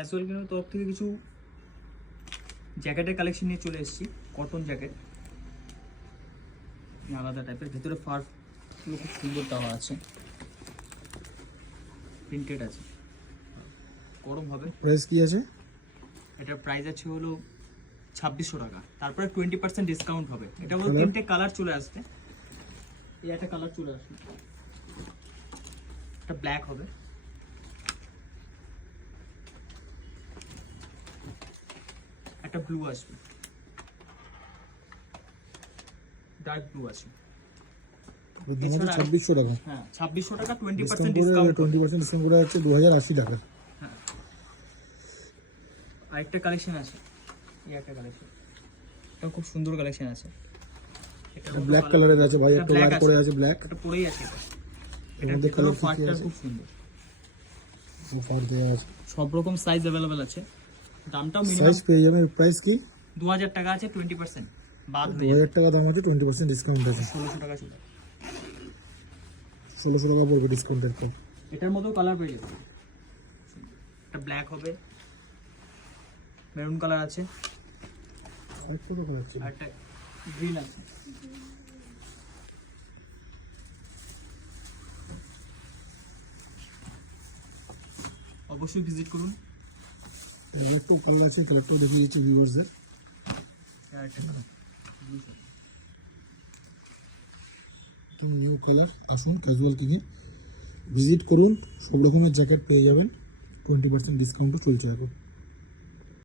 Casual কিনোর তরফ থেকে কিছু জ্যাকেটের কালেকশন নিয়ে চলে এসেছি, কটন জ্যাকেট আলাদা টাইপের, ভেতরে ফারগুলো খুব সুন্দর দেওয়া আছে, প্রিন্টেড আছে, গরম হবে। প্রাইস কি আছে? এটার প্রাইস আছে হলো 2600 টাকা, তারপরে 20% ডিসকাউন্ট হবে। এটা হলো 3টে কালার চলে আসবে, এই একটা কালার চলে আসবে, এটা ব্ল্যাক হবে, একটা ব্লু আসবে, ডার্ক ব্লু আছে। দাম হচ্ছে 2600 টাকা। হ্যাঁ 2600 টাকা, 20% ডিসকাউন্ট, 20% ডিসকাউন্ট করে হচ্ছে 2080 টাকা। হ্যাঁ আরেকটা কালেকশন আছে, এই একটা কালেকশন, এটা খুব সুন্দর কালেকশন আছে। এটা ব্ল্যাক কালারের আছে ভাই, একটা লাইট করে আছে ব্ল্যাক, এটা পরেই আছে, এর মধ্যে কালার ফারটা খুব সুন্দর, অফার দেওয়া আছে, সব রকম সাইজ अवेलेबल আছে। দামটাও সাইজ মিনিমাম পেয়ে যাবেন। প্রাইস কি? 2000 টাকা আছে, 20% বাদ হয়ে 2000 টাকা দাম আছে, 20% ডিসকাউন্ট আছে, 1600 টাকা ছিল। 1600 টাকা পড়বে ডিসকাউন্টের পর। এটার মধ্যেও কালার পেয়ে যাবে, এটা ব্ল্যাক হবে, মেরুন কালার আছে, আরেকটা কালার আছে, আর একটা গ্রিন আছে। অবশ্যই ভিজিট করুন। আরেকটা কালার আছে, কালারটাও দেখিয়ে দিচ্ছি ভিউয়ার্সদের। আর একটা কালার নিউ কালার, আসুন ক্যাজুয়াল কিনে ভিজিট করুন, সব রকমের জ্যাকেট পেয়ে যাবেন, 20% ডিসকাউন্টও চলছে এখন।